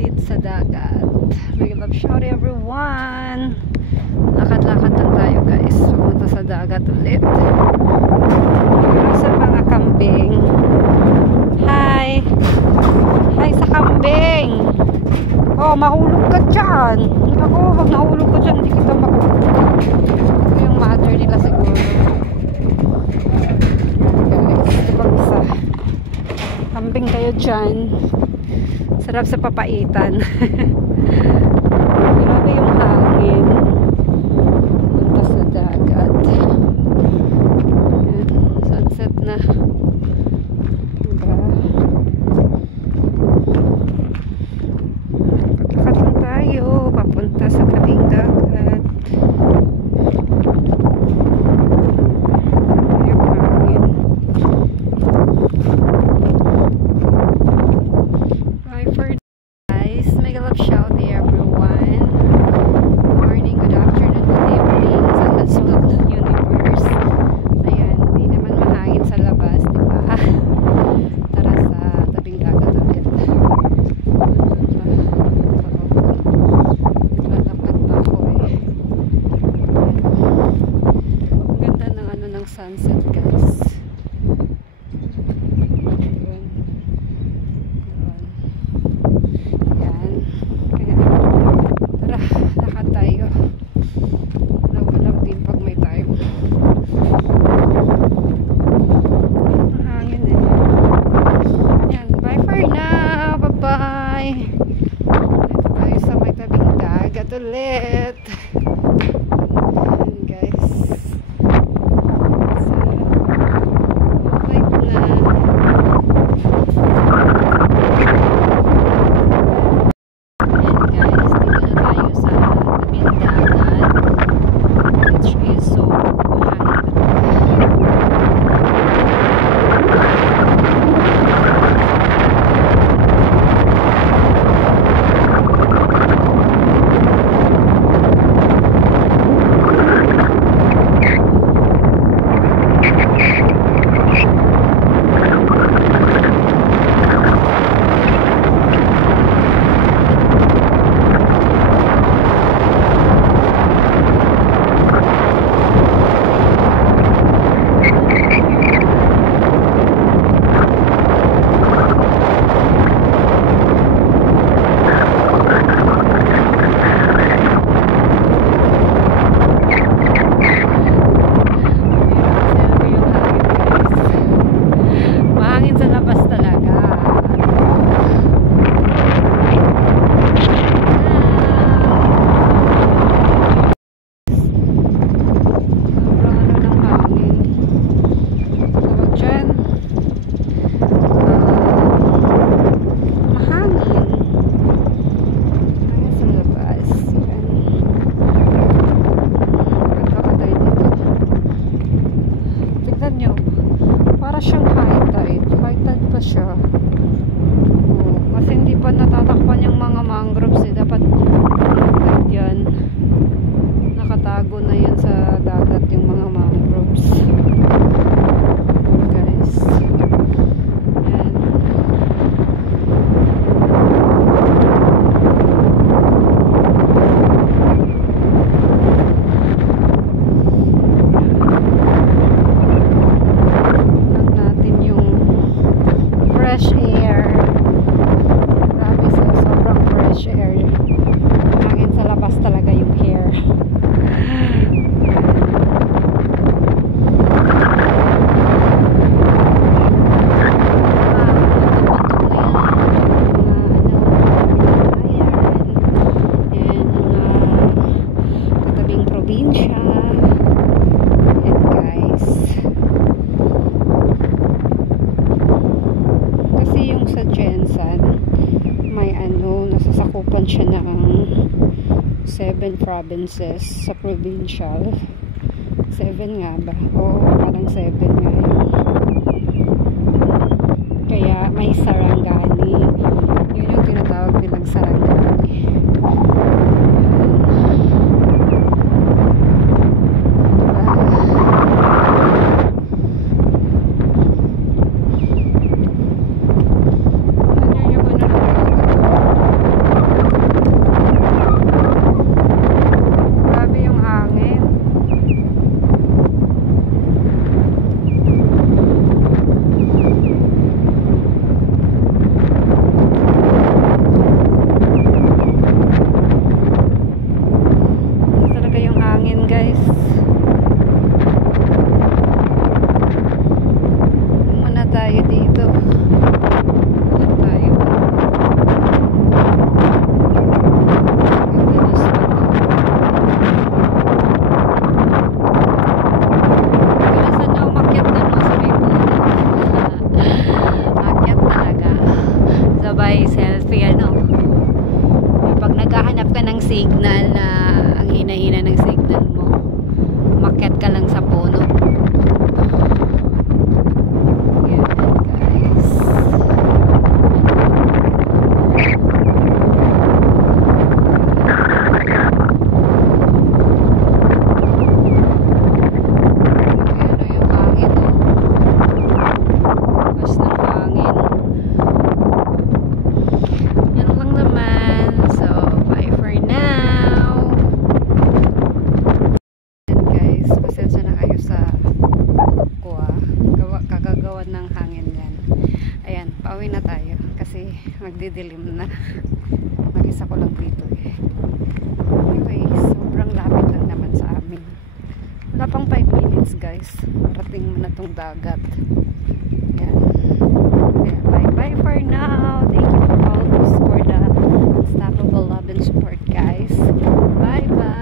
ulit sa dagat. Big love shout everyone. Lakad-lakad lang tayo guys. Pumunta sa dagat ulit. Sa mga kambing. Hi! Hi sa kambing! Oh, mahulog ka dyan! Ako, pag nahulog ka dyan, hindi kita mahulog. Ito yung mother nila siguro. Guys, ibang isa. Kambing kayo dyan. Sarap sa papaitan. Grabe yung hangin. Punta sa dagat. Ayan, sunset na. Paglakad lang tayo. Papunta sa tabing dagat. Yung hangin. Bye for guys. Mega love shout to everyone. Good morning, good afternoon, good evening. Saan na sulok ng universe. Ayan, hindi naman mahangin sa labas, diba? Tara sa tabing dagat ulit. Naglalakad pa ako eh. Ang ganda ng ano ng sunset guys. Ulit. Ayan guys. So, right na. Ayan guys, dito na tayo sa tabing dagat. Which is so mahangin siya ng 7 provinces sa provincial. 7 nga ba? Oo, parang 7 nga yun. Kaya may Sarangani. Yun yung tinatawag nilang Sarangani. tayo dito. Ayan tayo. Ganda na spot. Kalasan na umakyat na no sa may puno. Akyat talaga. Sabay selfie ano. Pag naghahanap ka ng signal na ang hina-hina ng signal mo, umakyat ka lang sa puno. Yan guys. Ano yung hangin oh. Bas ng hangin. Yan lang naman. So, bye for now. Yan guys, pasensya na kayo sa ko kagagawan ng hangin yan. Ayan, pauwi na tayo kasi magdidilim na. Mag-isa ko lang dito eh. Anyway, sobrang lapit lang naman sa amin. Wala pang 5 minutes guys. Marating mo na tong dagat. Yan. Bye bye for now. Thank you all for the unstoppable love and support guys. Bye bye.